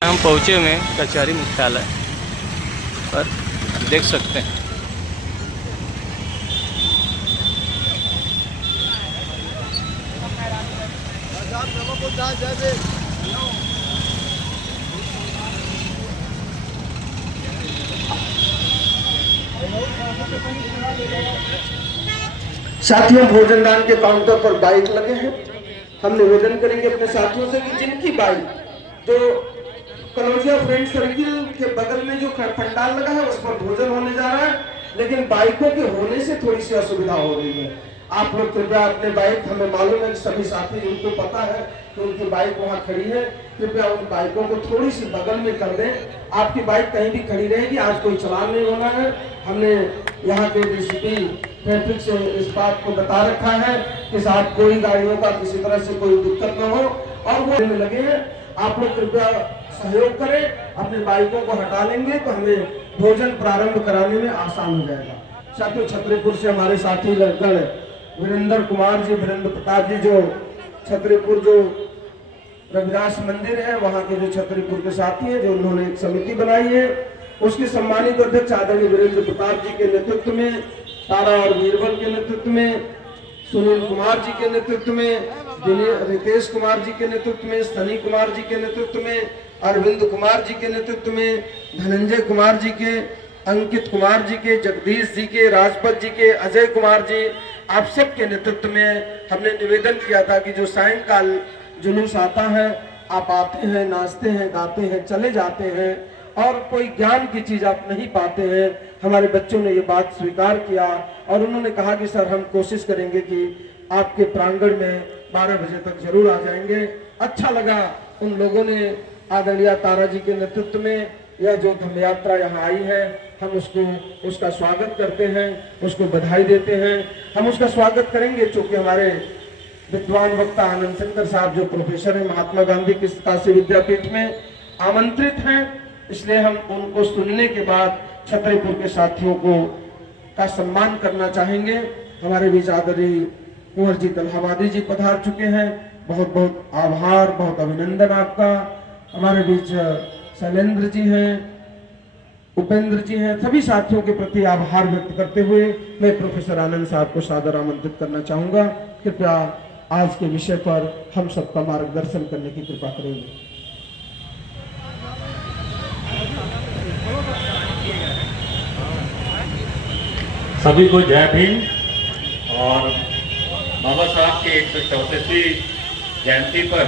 हम पहुँचे हुए हैं कचहरी मुख्यालय पर, देख सकते हैं। साथियों, भोजन दान के काउंटर पर बाइक लगे हैं। हम निवेदन करेंगे अपने साथियों से कि जिनकी बाइक जो कनौजिया फ्रेंड सर्किल के बगल में जो पंडाल लगा है उस पर भोजन होने जा रहा है, लेकिन बाइकों के होने से थोड़ी सी असुविधा हो रही है। आप लोग कृपया अपने बाइक, हमें मालूम है सभी साथी जिनको पता है कि उनकी बाइक वहाँ खड़ी है, कृपया उन बाइकों को थोड़ी सी बगल में कर दें। आपकी बाइक कहीं भी खड़ी रहेगी, आज कोई चलान नहीं होना है। हमने यहाँ के डीसीपी ट्रैफिक से इस बात को बता रखा है कि साथ कोई गाड़ियों का किसी तरह से कोई दिक्कत न हो, और वो में लगे हैं। आप लोग कृपया सहयोग करें, अपने बाइकों को हटा लेंगे तो हमें भोजन प्रारंभ कराने में आसान हो जाएगा। साथियों, छतरीपुर से हमारे साथी लगन वीरेंद्र कुमार जी, वीरेंद्र प्रताप जी, जो छतरीपुर जो रविदास मंदिर है वहाँ के जो छतरीपुर के साथी हैं, जो उन्होंने एक समिति बनाई है, उसके सम्मानित अध्यक्ष आदरणीय वीरेंद्र प्रताप जी के नेतृत्व में, तारा और वीरबल के नेतृत्व में, सुनील कुमार जी के नेतृत्व में, रितेश कुमार जी के नेतृत्व में, सनी कुमार जी के नेतृत्व में, अरविंद कुमार जी के नेतृत्व में, धनंजय कुमार जी के, अंकित कुमार जी के, जगदीश जी के, राजपत जी के, अजय कुमार जी, आप सब के नेतृत्व में हमने निवेदन किया था कि जो सायंकाल जुलूस आता है, आप आते हैं, नाचते हैं, गाते हैं, चले जाते हैं और कोई ज्ञान की चीज आप नहीं पाते हैं। हमारे बच्चों ने ये बात स्वीकार किया और उन्होंने कहा कि सर हम कोशिश करेंगे कि आपके प्रांगण में 12 बजे तक जरूर आ जाएंगे। अच्छा लगा उन लोगों ने, आदरणीय तारा जी के नेतृत्व में यह जो धम्म यात्रा यहाँ आई है, हम उसका स्वागत करते हैं, उसको बधाई देते हैं। हम उसका स्वागत करेंगे क्योंकि हमारे विद्वान वक्ता आनंद शंकर साहब जो प्रोफेसर हैं महात्मा गांधी काशी विद्यापीठ में आमंत्रित हैं, इसलिए हम उनको सुनने के बाद छतरीपुर के साथियों को का सम्मान करना चाहेंगे। हमारे बीच आदरणीय कुंवर जी तलहाबादी जी पधार चुके हैं, बहुत बहुत आभार, बहुत अभिनंदन आपका। हमारे बीच शैलेंद्र जी हैं, उपेंद्र जी हैं, सभी साथियों के प्रति आभार व्यक्त करते हुए मैं प्रोफेसर आनंद साहब को सादर आमंत्रित करना चाहूंगा। कृपया आज के विषय पर हम सबका मार्गदर्शन करने की कृपा करेंगे। सभी को जय भीम। और बाबा साहब के 134वीं जयंती पर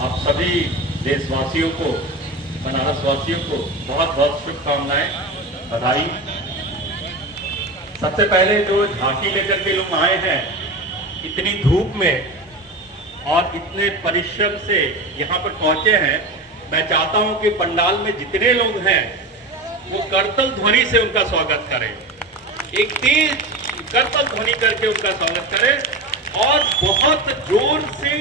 आप सभी देशवासियों को, बनारस वासियों को बहुत बहुत शुभकामनाएं, बधाई। सबसे पहले जो झांकी लेकर के लोग आए हैं इतनी धूप में और इतने परिश्रम से यहाँ पर पहुंचे हैं, मैं चाहता हूं कि पंडाल में जितने लोग हैं वो करतल ध्वनि से उनका स्वागत करें, एक तेज करतल ध्वनि करके उनका स्वागत करें और बहुत जोर से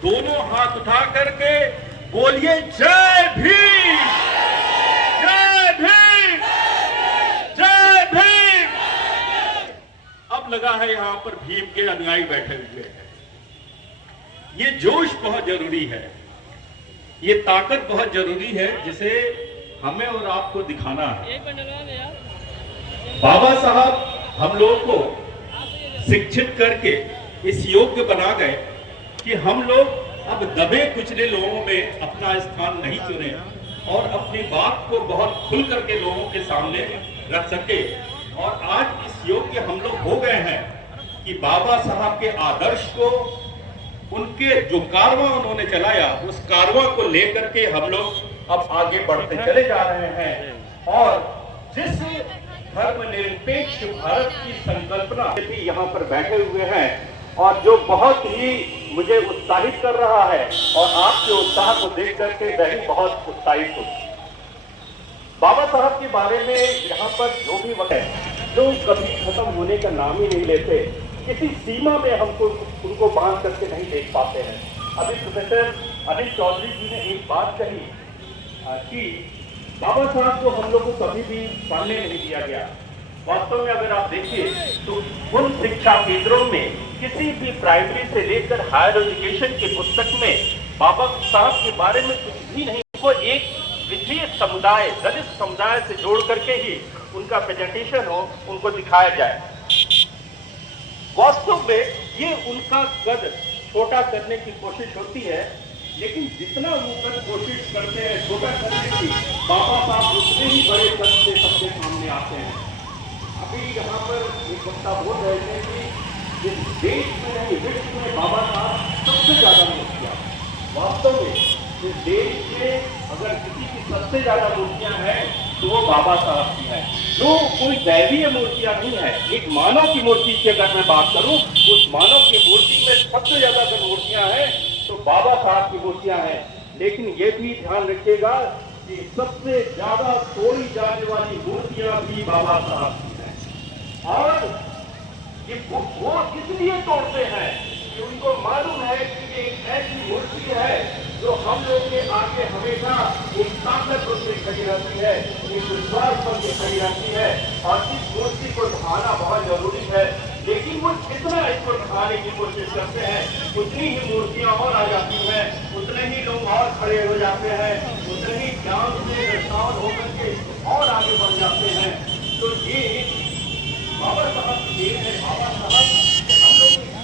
दोनों हाथ उठा करके बोलिए जय भीम, जय भीम, जय भीम। अब लगा है यहाँ पर भीम के अनुयायी बैठे हुए हैं। ये जोश बहुत जरूरी है, ये ताकत बहुत जरूरी है जिसे हमें और आपको दिखाना है। बाबा साहब हम लोग को शिक्षित करके इस योग्य बना गए कि हम लोग अब दबे कुचले लोगों में अपना स्थान नहीं चुने और अपनी बात को बहुत खुल करके लोगों के सामने रख सके। और आज इस योग्य हम लोग हो गए हैं कि बाबा साहब के आदर्श को, उनके जो कारवां उन्होंने चलाया, उस कारवां को लेकर के हम लोग अब आगे बढ़ते चले जा रहे हैं। और जिस धर्मनिरपेक्ष भारत की संकल्पना भी यहाँ पर बैठे हुए हैं और जो बहुत ही मुझे उत्साहित कर रहा है, और आपके उत्साह को देख करके मैं भी बहुत उत्साहित हूँ। बाबा साहब के बारे में यहाँ पर जो भी वक्त है, जो कभी खत्म होने का नाम ही नहीं लेते, किसी सीमा में हमको उनको बांध करके नहीं देख पाते हैं। अभी प्रोफेसर अनिल चौधरी जी ने एक बात कही कि बाबा साहब को हम लोग को कभी भी पढ़ने नहीं दिया गया। वास्तव में अगर आप देखिए तो उन शिक्षा केंद्रों में किसी भी प्राइमरी से लेकर हायर एजुकेशन के पुस्तक में बाबा साहब के बारे में कुछ भी नहीं को एक वित्तीय समुदाय, दलित समुदाय से जोड़ करके ही उनका प्रेजेंटेशन हो, उनको दिखाया जाए। वास्तव में ये उनका कद छोटा करने की कोशिश होती है, लेकिन जितना वो कद कोशिश करते हैं छोटा करने की, बाबा साहब उतने ही बड़े कद से सबके सामने आते हैं। अभी यहाँ पर एक वक्ता बोल रहे थे कि इस देश में नहीं, विश्व में बाबा साहब सबसे ज्यादा मूर्तियां। वास्तव में इस देश में अगर किसी की सबसे ज्यादा मूर्तियां हैं तो वो बाबा साहब की है। जो कोई दैवीय मूर्तियां नहीं है, एक मानव की मूर्ति की अगर मैं बात करूं, उस मानव की मूर्ति में सबसे ज्यादा अगर मूर्तियां हैं तो बाबा साहब की मूर्तियां हैं। लेकिन ये भी ध्यान रखिएगा कि सबसे ज्यादा तोड़ी जाने वाली मूर्तियां भी बाबा साहब की हैं। और ये वो इसलिए तोड़ते हैं कि उनको मालूम है कि ये एक ऐसी मूर्ति है जो हम लोग के आगे हमेशा एक ताकत से खड़ी रहती है, एक विश्वास पर खड़ी रहती है। और इस मूर्ति को ढाना बहुत जरूरी है, लेकिन वो जितना इसको ढाने की कोशिश करते हैं उतनी ही मूर्तियां और आ जाती हैं, उतने ही लोग और खड़े हो जाते हैं, उतने ही ज्ञान से निष्ठावान होकर के और आगे बढ़ जाते हैं। तो ये बाबा साहब की देन है। बाबा साहब हम लोग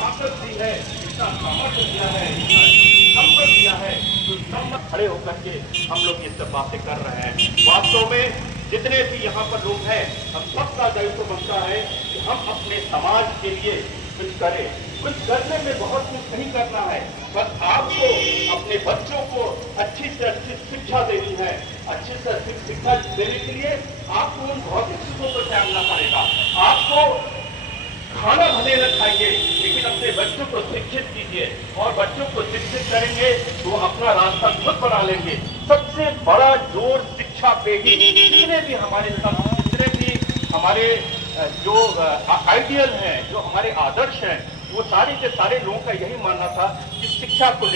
ताकत दी है, इतना सामर्थ्य दिया है, इतना संपत्ति दिया है, तो सब खड़े होकर के हम लोग ये सब बातें कर रहे हैं। वास्तव में जितने भी यहाँ पर लोग हैं, हम सबका दायित्व बनता है कि हम अपने समाज के लिए कुछ करें। कुछ करने में बहुत कुछ नहीं करना है, बस आपको अपने बच्चों को अच्छी से अच्छी शिक्षा देनी है। अच्छी से अच्छी शिक्षा देने के लिए आपको उन भौतिक चीजों को त्यागना पड़ेगा। आपको खाना भले न खाइए, लेकिन अपने बच्चों को शिक्षित कीजिए, और बच्चों को शिक्षित करेंगे तो अपना रास्ता खुद बना लेंगे। सबसे बड़ा जोर शिक्षा पे ही, जितने भी हमारे जितने भी हमारे जो आइडियल हैं, जो हमारे आदर्श हैं, वो सारे के सारे लोगों का यही मानना था कि शिक्षा को